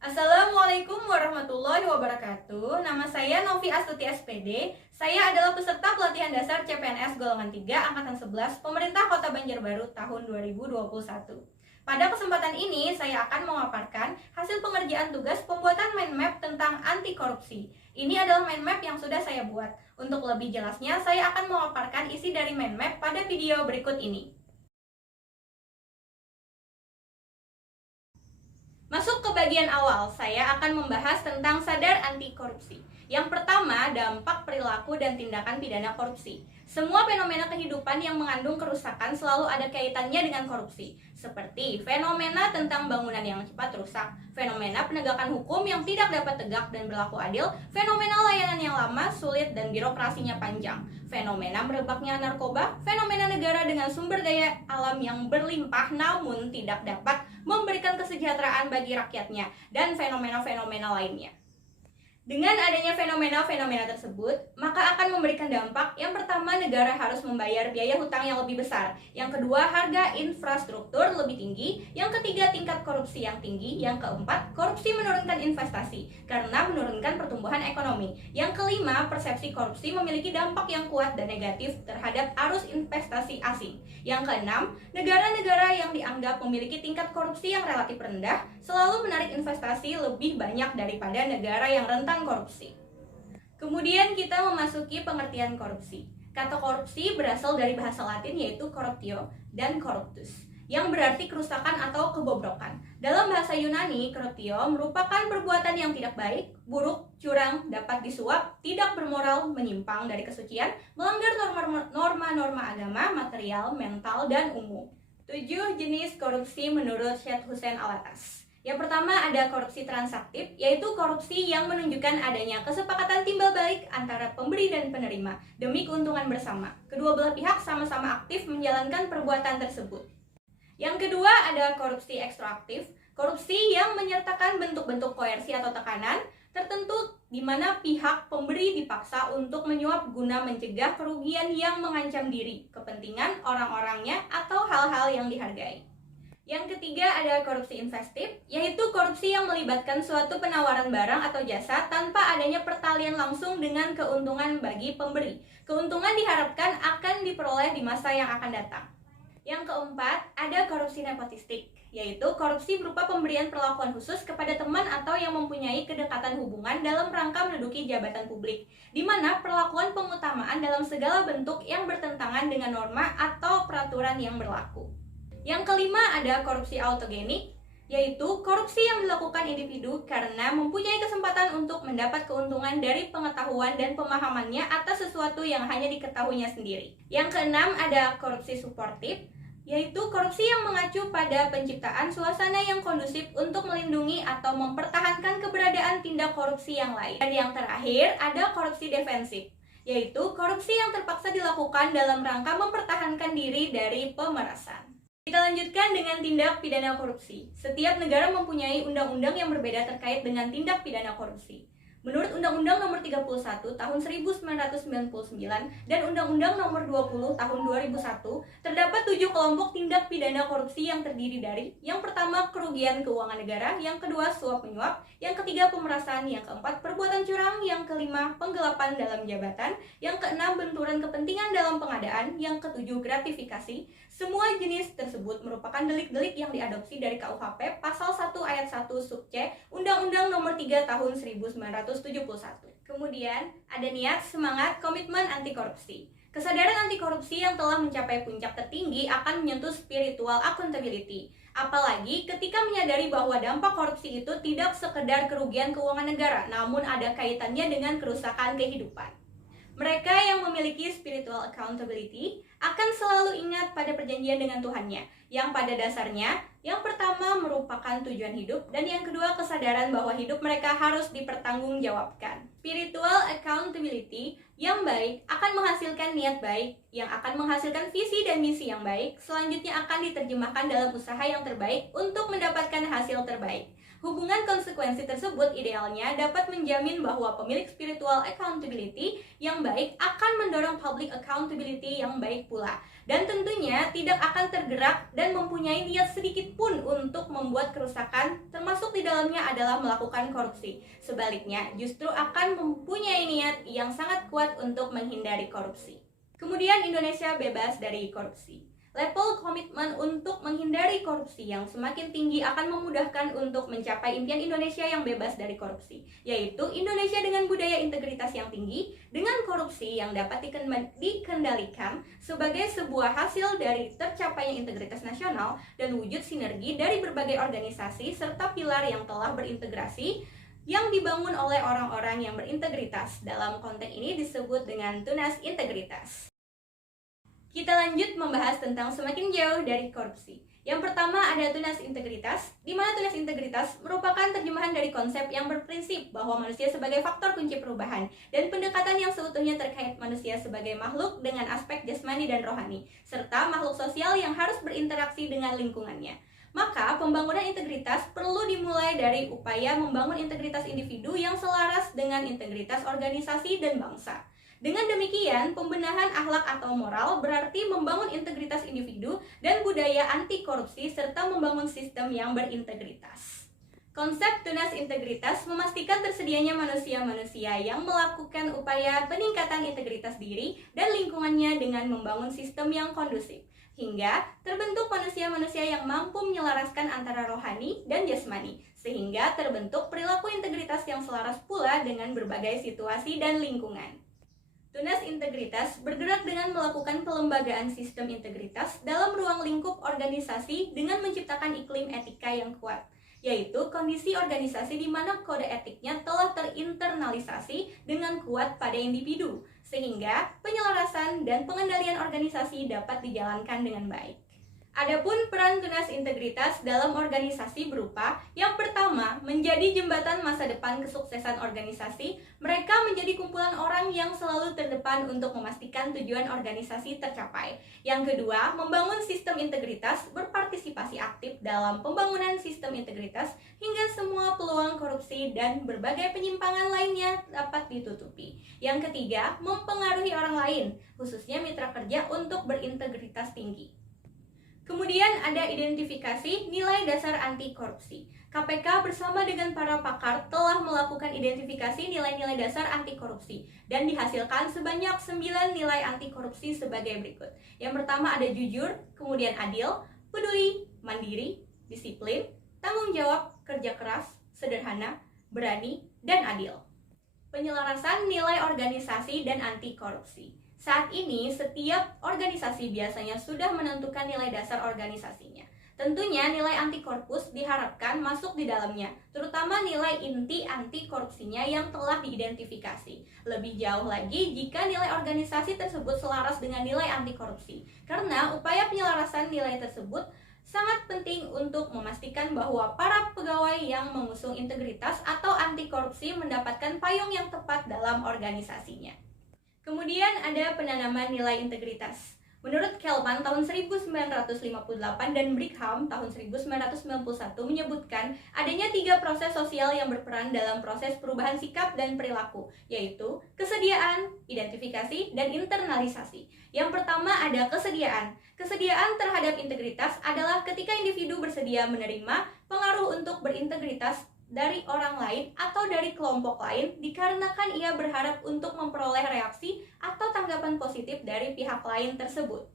Assalamualaikum warahmatullahi wabarakatuh. Nama saya Novi Astuti SPD. Saya adalah peserta pelatihan dasar CPNS golongan 3 angkatan 11 Pemerintah Kota Banjarbaru tahun 2021. Pada kesempatan ini saya akan memaparkan hasil pengerjaan tugas pembuatan mind map tentang anti korupsi. Ini adalah mind map yang sudah saya buat. Untuk lebih jelasnya, saya akan memaparkan isi dari mind map pada video berikut ini. Masuk ke bagian awal, saya akan membahas tentang sadar anti korupsi. Yang pertama, dampak perilaku dan tindakan pidana korupsi. Semua fenomena kehidupan yang mengandung kerusakan selalu ada kaitannya dengan korupsi, seperti fenomena tentang bangunan yang cepat rusak, fenomena penegakan hukum yang tidak dapat tegak dan berlaku adil, fenomena layanan yang lama, sulit, dan birokrasinya panjang, fenomena merebaknya narkoba, fenomena negara dengan sumber daya alam yang berlimpah namun tidak dapat memberikan kesejahteraan bagi rakyatnya, dan fenomena-fenomena lainnya. Dengan adanya fenomena-fenomena tersebut, maka akan memberikan dampak. Yang pertama, negara harus membayar biaya hutang yang lebih besar. Yang kedua, harga infrastruktur lebih tinggi. Yang ketiga, tingkat korupsi yang tinggi. Yang keempat, korupsi menurunkan investasi karena menurunkan pertumbuhan ekonomi. Yang kelima, persepsi korupsi memiliki dampak yang kuat dan negatif terhadap arus investasi asing. Yang keenam, negara-negara yang dianggap memiliki tingkat korupsi yang relatif rendah selalu menarik investasi lebih banyak daripada negara yang rentan korupsi. Kemudian kita memasuki pengertian korupsi. Kata korupsi berasal dari bahasa Latin yaitu corruptio dan corruptus, yang berarti kerusakan atau kebobrokan. Dalam bahasa Yunani, corruptio merupakan perbuatan yang tidak baik, buruk, curang, dapat disuap, tidak bermoral, menyimpang dari kesucian, melanggar norma-norma agama, material, mental, dan umum. 7 jenis korupsi menurut Syed Hussein Alatas. Yang pertama ada korupsi transaktif, yaitu korupsi yang menunjukkan adanya kesepakatan timbal balik antara pemberi dan penerima demi keuntungan bersama. Kedua belah pihak sama-sama aktif menjalankan perbuatan tersebut. Yang kedua ada korupsi ekstraaktif, korupsi yang menyertakan bentuk-bentuk koersi atau tekanan tertentu di mana pihak pemberi dipaksa untuk menyuap guna mencegah kerugian yang mengancam diri, kepentingan orang-orangnya, atau hal-hal yang dihargai. Yang ketiga ada korupsi investif, yaitu korupsi yang melibatkan suatu penawaran barang atau jasa tanpa adanya pertalian langsung dengan keuntungan bagi pemberi. Keuntungan diharapkan akan diperoleh di masa yang akan datang. Yang keempat, ada korupsi nepotistik, yaitu korupsi berupa pemberian perlakuan khusus kepada teman atau yang mempunyai kedekatan hubungan dalam rangka menduduki jabatan publik, di mana perlakuan pengutamaan dalam segala bentuk yang bertentangan dengan norma atau peraturan yang berlaku. Yang kelima ada korupsi autogenik, yaitu korupsi yang dilakukan individu karena mempunyai kesempatan untuk mendapat keuntungan dari pengetahuan dan pemahamannya atas sesuatu yang hanya diketahuinya sendiri. Yang keenam ada korupsi suportif, yaitu korupsi yang mengacu pada penciptaan suasana yang kondusif untuk melindungi atau mempertahankan keberadaan tindak korupsi yang lain. Dan yang terakhir ada korupsi defensif, yaitu korupsi yang terpaksa dilakukan dalam rangka mempertahankan diri dari pemerasan. Kita lanjutkan dengan tindak pidana korupsi. Setiap negara mempunyai undang-undang yang berbeda terkait dengan tindak pidana korupsi. Menurut Undang-Undang Nomor 31 Tahun 1999 dan Undang-Undang Nomor 20 Tahun 2001, terdapat 7 kelompok tindak pidana korupsi yang terdiri dari: yang pertama, kerugian keuangan negara; yang kedua, suap menyuap; yang ketiga, pemerasan; yang keempat, perbuatan curang; yang kelima, penggelapan dalam jabatan; yang keenam, benturan kepentingan dalam pengadaan; yang ketujuh, gratifikasi. Semua jenis tersebut merupakan delik-delik yang diadopsi dari KUHP Pasal 1 Ayat 1 Sub C Undang-Undang Nomor 3 Tahun 1971. Kemudian ada niat, semangat, komitmen anti korupsi. Kesadaran anti korupsi yang telah mencapai puncak tertinggi akan menyentuh spiritual accountability. Apalagi ketika menyadari bahwa dampak korupsi itu tidak sekedar kerugian keuangan negara, namun ada kaitannya dengan kerusakan kehidupan. Mereka yang memiliki spiritual accountability akan selalu ingat pada perjanjian dengan Tuhannya, yang pada dasarnya yang pertama merupakan tujuan hidup, dan yang kedua kesadaran bahwa hidup mereka harus dipertanggungjawabkan. Spiritual accountability yang baik akan menghasilkan niat baik, yang akan menghasilkan visi dan misi yang baik, selanjutnya akan diterjemahkan dalam usaha yang terbaik untuk mendapatkan hasil terbaik. Hubungan konsekuensi tersebut idealnya dapat menjamin bahwa pemilik spiritual accountability yang baik akan mendorong public accountability yang baik pula, dan tentunya tidak akan tergerak dan mempunyai niat sedikit pun untuk membuat kerusakan, termasuk di dalamnya adalah melakukan korupsi. Sebaliknya, justru akan mempunyai niat yang sangat kuat untuk menghindari korupsi. Kemudian Indonesia bebas dari korupsi. Level komitmen untuk menghindari korupsi yang semakin tinggi akan memudahkan untuk mencapai impian Indonesia yang bebas dari korupsi, yaitu Indonesia dengan budaya integritas yang tinggi, dengan korupsi yang dapat dikendalikan sebagai sebuah hasil dari tercapainya integritas nasional dan wujud sinergi dari berbagai organisasi serta pilar yang telah berintegrasi yang dibangun oleh orang-orang yang berintegritas. Dalam konteks ini disebut dengan tunas integritas. Kita lanjut membahas tentang semakin jauh dari korupsi. Yang pertama ada tunas integritas, di mana tunas integritas merupakan terjemahan dari konsep yang berprinsip bahwa manusia sebagai faktor kunci perubahan dan pendekatan yang seutuhnya terkait manusia sebagai makhluk dengan aspek jasmani dan rohani, serta makhluk sosial yang harus berinteraksi dengan lingkungannya. Maka pembangunan integritas perlu dimulai dari upaya membangun integritas individu yang selaras dengan integritas organisasi dan bangsa. Dengan demikian, pembenahan akhlak atau moral berarti membangun integritas individu dan budaya anti korupsi serta membangun sistem yang berintegritas. Konsep tunas integritas memastikan tersedianya manusia-manusia yang melakukan upaya peningkatan integritas diri dan lingkungannya dengan membangun sistem yang kondusif, hingga terbentuk manusia-manusia yang mampu menyelaraskan antara rohani dan jasmani, sehingga terbentuk perilaku integritas yang selaras pula dengan berbagai situasi dan lingkungan. Tunas integritas bergerak dengan melakukan pelembagaan sistem integritas dalam ruang lingkup organisasi dengan menciptakan iklim etika yang kuat, yaitu kondisi organisasi di mana kode etiknya telah terinternalisasi dengan kuat pada individu, sehingga penyelarasan dan pengendalian organisasi dapat dijalankan dengan baik. Adapun peran tunas integritas dalam organisasi berupa yang pertama, menjadi jembatan masa depan kesuksesan organisasi. Mereka menjadi kumpulan orang yang selalu terdepan untuk memastikan tujuan organisasi tercapai. Yang kedua, membangun sistem integritas, berpartisipasi aktif dalam pembangunan sistem integritas hingga semua peluang korupsi dan berbagai penyimpangan lainnya dapat ditutupi. Yang ketiga, mempengaruhi orang lain, khususnya mitra kerja untuk berintegritas tinggi. Kemudian ada identifikasi nilai dasar anti korupsi. KPK bersama dengan para pakar telah melakukan identifikasi nilai-nilai dasar anti korupsi dan dihasilkan sebanyak 9 nilai anti korupsi sebagai berikut. Yang pertama ada jujur, kemudian adil, peduli, mandiri, disiplin, tanggung jawab, kerja keras, sederhana, berani, dan adil. Penyelarasan nilai organisasi dan anti korupsi. Saat ini, setiap organisasi biasanya sudah menentukan nilai dasar organisasinya. Tentunya nilai anti korupsi diharapkan masuk di dalamnya, terutama nilai inti anti korupsinya yang telah diidentifikasi. Lebih jauh lagi jika nilai organisasi tersebut selaras dengan nilai anti korupsi, karena upaya penyelarasan nilai tersebut sangat penting untuk memastikan bahwa para pegawai yang mengusung integritas atau anti korupsi mendapatkan payung yang tepat dalam organisasinya. Kemudian ada penanaman nilai integritas. Menurut Kelman tahun 1958 dan Brigham tahun 1991 menyebutkan adanya 3 proses sosial yang berperan dalam proses perubahan sikap dan perilaku, yaitu kesediaan, identifikasi, dan internalisasi. Yang pertama ada kesediaan. Kesediaan terhadap integritas adalah ketika individu bersedia menerima pengaruh untuk berintegritas dari orang lain atau dari kelompok lain dikarenakan ia berharap untuk memperoleh reaksi atau tanggapan positif dari pihak lain tersebut.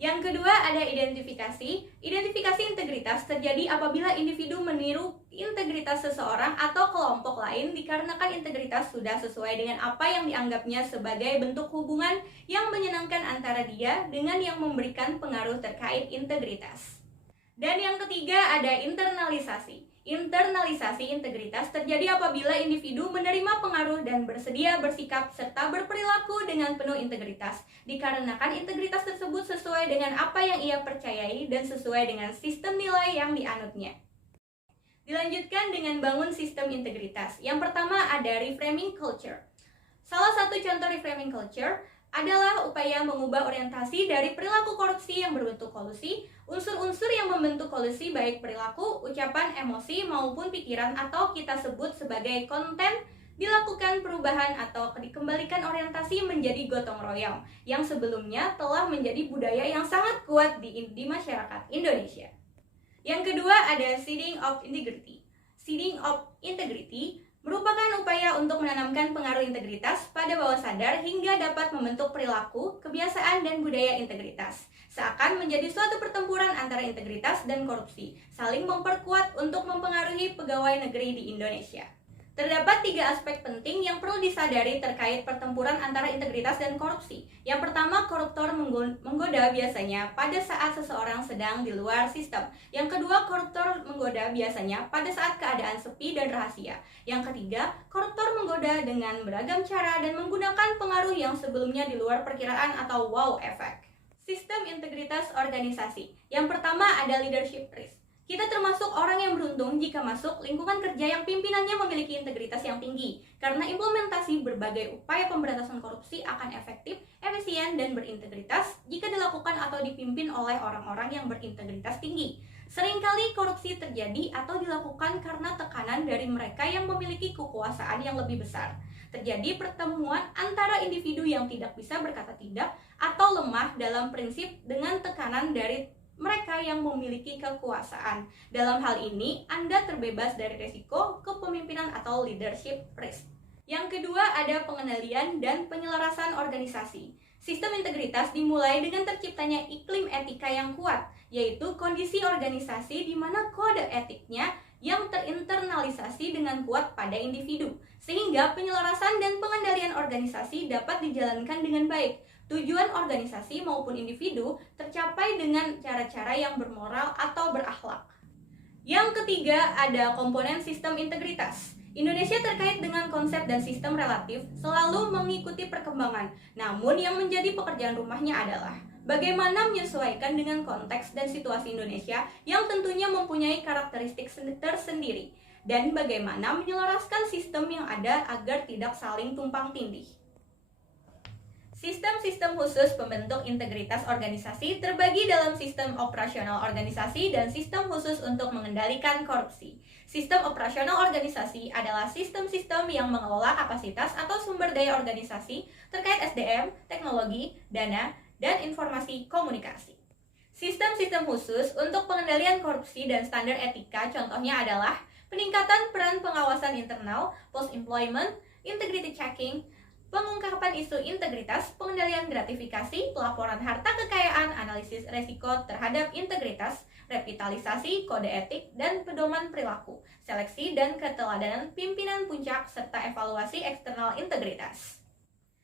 Yang kedua ada identifikasi. Identifikasi integritas terjadi apabila individu meniru integritas seseorang atau kelompok lain dikarenakan integritas sudah sesuai dengan apa yang dianggapnya sebagai bentuk hubungan yang menyenangkan antara dia dengan yang memberikan pengaruh terkait integritas. Dan yang ketiga ada internalisasi. Internalisasi integritas terjadi apabila individu menerima pengaruh dan bersedia bersikap serta berperilaku dengan penuh integritas, dikarenakan integritas tersebut sesuai dengan apa yang ia percayai dan sesuai dengan sistem nilai yang dianutnya. Dilanjutkan dengan bangun sistem integritas. Yang pertama ada reframing culture. Salah satu contoh reframing culture adalah upaya mengubah orientasi dari perilaku korupsi yang berbentuk kolusi, unsur-unsur yang membentuk kolusi baik perilaku, ucapan, emosi, maupun pikiran atau kita sebut sebagai konten, dilakukan perubahan atau dikembalikan orientasi menjadi gotong royong yang sebelumnya telah menjadi budaya yang sangat kuat di masyarakat Indonesia. Yang kedua ada seeding of integrity. Seeding of integrity merupakan upaya untuk menanamkan pengaruh integritas pada bawah sadar hingga dapat membentuk perilaku, kebiasaan, dan budaya integritas. Seakan menjadi suatu pertempuran antara integritas dan korupsi, saling memperkuat untuk mempengaruhi pegawai negeri di Indonesia. Terdapat 3 aspek penting yang perlu disadari terkait pertempuran antara integritas dan korupsi. Yang pertama, koruptor menggoda biasanya pada saat seseorang sedang di luar sistem. Yang kedua, koruptor menggoda biasanya pada saat keadaan sepi dan rahasia. Yang ketiga, koruptor menggoda dengan beragam cara dan menggunakan pengaruh yang sebelumnya di luar perkiraan atau wow effect. Sistem integritas organisasi. Yang pertama ada leadership risk. Kita termasuk orang yang beruntung jika masuk lingkungan kerja yang pimpinannya memiliki integritas yang tinggi, karena implementasi berbagai upaya pemberantasan korupsi akan efektif, efisien, dan berintegritas jika dilakukan atau dipimpin oleh orang-orang yang berintegritas tinggi. Seringkali korupsi terjadi atau dilakukan karena tekanan dari mereka yang memiliki kekuasaan yang lebih besar. Terjadi pertemuan antara individu yang tidak bisa berkata tidak atau lemah dalam prinsip dengan tekanan dari mereka yang memiliki kekuasaan. Dalam hal ini, Anda terbebas dari risiko kepemimpinan atau leadership risk. Yang kedua ada pengendalian dan penyelarasan organisasi. Sistem integritas dimulai dengan terciptanya iklim etika yang kuat, yaitu kondisi organisasi di mana kode etiknya yang terinternalisasi dengan kuat pada individu, sehingga penyelarasan dan pengendalian organisasi dapat dijalankan dengan baik. Tujuan organisasi maupun individu tercapai dengan cara-cara yang bermoral atau berakhlak. Yang ketiga ada komponen sistem integritas. Indonesia terkait dengan konsep dan sistem relatif selalu mengikuti perkembangan. Namun yang menjadi pekerjaan rumahnya adalah bagaimana menyesuaikan dengan konteks dan situasi Indonesia yang tentunya mempunyai karakteristik tersendiri, dan bagaimana menyelaraskan sistem yang ada agar tidak saling tumpang tindih. Sistem-sistem khusus pembentuk integritas organisasi terbagi dalam sistem operasional organisasi dan sistem khusus untuk mengendalikan korupsi. Sistem operasional organisasi adalah sistem-sistem yang mengelola kapasitas atau sumber daya organisasi terkait SDM, teknologi, dana, dan informasi komunikasi. Sistem-sistem khusus untuk pengendalian korupsi dan standar etika contohnya adalah peningkatan peran pengawasan internal, post-employment, integrity checking, pengungkapan isu integritas, pengendalian gratifikasi, pelaporan harta kekayaan, analisis resiko terhadap integritas, revitalisasi kode etik dan pedoman perilaku, seleksi dan keteladanan pimpinan puncak, serta evaluasi eksternal integritas.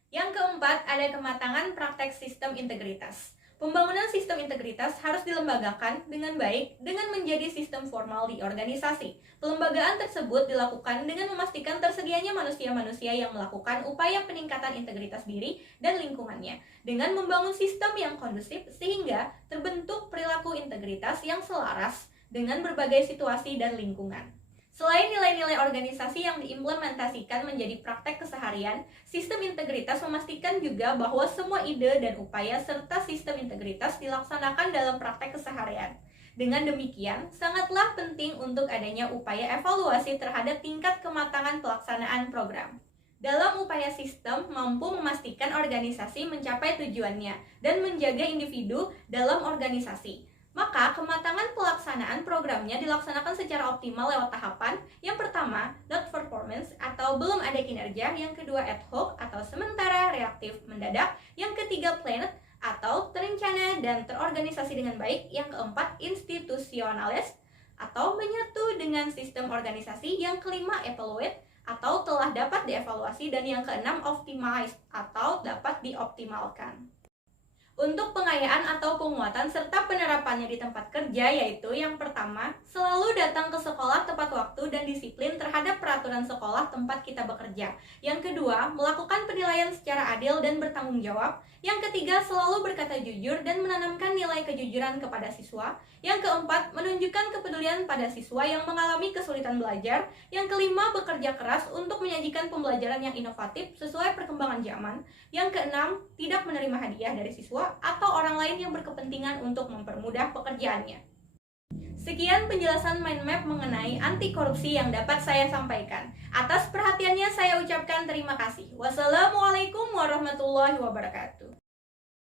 Yang keempat, ada kematangan praktek sistem integritas. Pembangunan sistem integritas harus dilembagakan dengan baik dengan menjadi sistem formal di organisasi. Pelembagaan tersebut dilakukan dengan memastikan tersedianya manusia-manusia yang melakukan upaya peningkatan integritas diri dan lingkungannya, dengan membangun sistem yang kondusif sehingga terbentuk perilaku integritas yang selaras dengan berbagai situasi dan lingkungan. Selain nilai-nilai organisasi yang diimplementasikan menjadi praktek keseharian, sistem integritas memastikan juga bahwa semua ide dan upaya serta sistem integritas dilaksanakan dalam praktek keseharian. Dengan demikian, sangatlah penting untuk adanya upaya evaluasi terhadap tingkat kematangan pelaksanaan program. Dalam upaya sistem mampu memastikan organisasi mencapai tujuannya dan menjaga individu dalam organisasi. Maka kematangan pelaksanaan programnya dilaksanakan secara optimal lewat tahapan. Yang pertama, not performance atau belum ada kinerja. Yang kedua, ad hoc atau sementara, reaktif, mendadak. Yang ketiga, planned atau terencana dan terorganisasi dengan baik. Yang keempat, institutionalis atau menyatu dengan sistem organisasi. Yang kelima, evaluate atau telah dapat dievaluasi. Dan yang keenam, optimize atau dapat dioptimalkan. Untuk pengayaan atau penguatan serta penerapannya di tempat kerja yaitu yang pertama, selalu datang ke sekolah tepat waktu dan disiplin terhadap peraturan sekolah tempat kita bekerja. Yang kedua, melakukan penilaian secara adil dan bertanggung jawab. Yang ketiga, selalu berkata jujur dan menanamkan nilai kejujuran kepada siswa. Yang keempat, menunjukkan kepedulian pada siswa yang mengalami kesulitan belajar. Yang kelima, bekerja keras untuk menyajikan pembelajaran yang inovatif sesuai perkembangan zaman. Yang keenam, tidak menerima hadiah dari siswa atau orang lain yang berkepentingan untuk mempermudah pekerjaannya. Sekian penjelasan mind map mengenai anti korupsi yang dapat saya sampaikan. Atas perhatiannya saya ucapkan terima kasih. Wassalamualaikum warahmatullahi wabarakatuh.